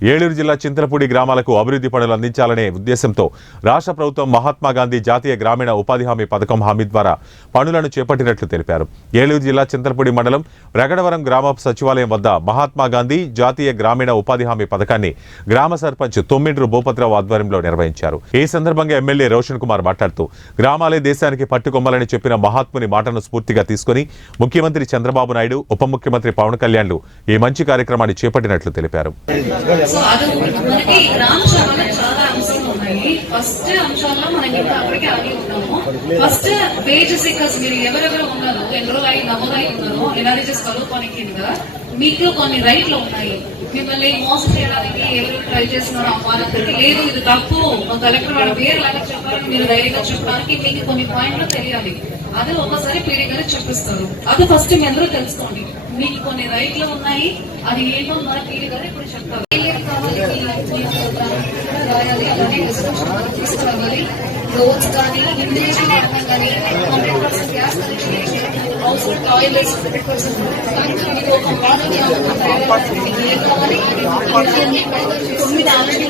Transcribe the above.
ఏలూరు జిల్లా చింతలపూడి గ్రామాలకు అభివృద్ధి పనులు అందించాలనే ఉద్దేశంతో రాష్ట్ర ప్రభుత్వం మహాత్మా గాంధీ జాతీయ గ్రామీణ ఉపాధి హామీ పథకం హామీ ద్వారా పనులను చేపట్టినట్లు తెలిపారు. ఏలూరు జిల్లా చింతలపూడి మండలం రగడవరం గ్రామ సచివాలయం వద్ద మహాత్మా గాంధీ జాతీయ గ్రామీణ ఉపాధి హామీ పథకాన్ని గ్రామ సర్పంచ్ తొమ్మిండ్రు భూపతిరావు ఆధ్వర్యంలో నిర్వహించారు. ఈ సందర్భంగా ఎమ్మెల్యే రోషన్ కుమార్ మాట్లాడుతూ గ్రామాలే దేశానికి పట్టుకొమ్మలని చెప్పిన మహాత్ముని మాటను స్ఫూర్తిగా తీసుకుని ముఖ్యమంత్రి చంద్రబాబు నాయుడు, ఉప ముఖ్యమంత్రి పవన్ కళ్యాణ్లు ఈ మంచి కార్యక్రమాన్ని చేపట్టినట్లు తెలిపారు. సో అది మనకి గ్రామ సభలో చాలా అంశాలు ఉన్నాయి. ఫస్ట్ అంశాల్లో మనం ఇంకా అక్కడికి ఆగి ఉన్నాము. ఫస్ట్ బేసిక్ మీరు ఎవరెవరు ఉన్నారో, ఎన్రోల్ అయి నమోదై ఉన్నారో ఎనాలిసిస్ కలుపుకొని కింద మీకు కొన్ని రైట్లు ఉన్నాయి. మిమ్మల్ని మోసం చేయడానికి ఎవరు ట్రై చేస్తున్నారో అమ్మానికి లేదు, ఇది తప్పు, కలెక్టర్ వాళ్ళ పేరు లాగా చెప్పాలని మీరు ధైర్యంగా చెప్పడానికి మీకు కొన్ని పాయింట్లు తెలియాలి. అది ఒకసారి పీడీ గారు చెప్పిస్తారు. అది ఫస్ట్ మీ అందరూ తెలుసుకోండి. మీకు కొన్ని రైట్లు ఉన్నాయి, అది ఏంటో మన పీడీ గారు ఇప్పుడు చెప్తారు. తీసుకురావాలి. రోడ్స్ కానీ ఇండివిజువల్ కానీ 100% గ్యాస్ కనెక్షన్, హౌస్ టాయిలెట్స్ 100%. మీకు ఒక మోడల్ కావాలి. 9 ఆల్రెడీ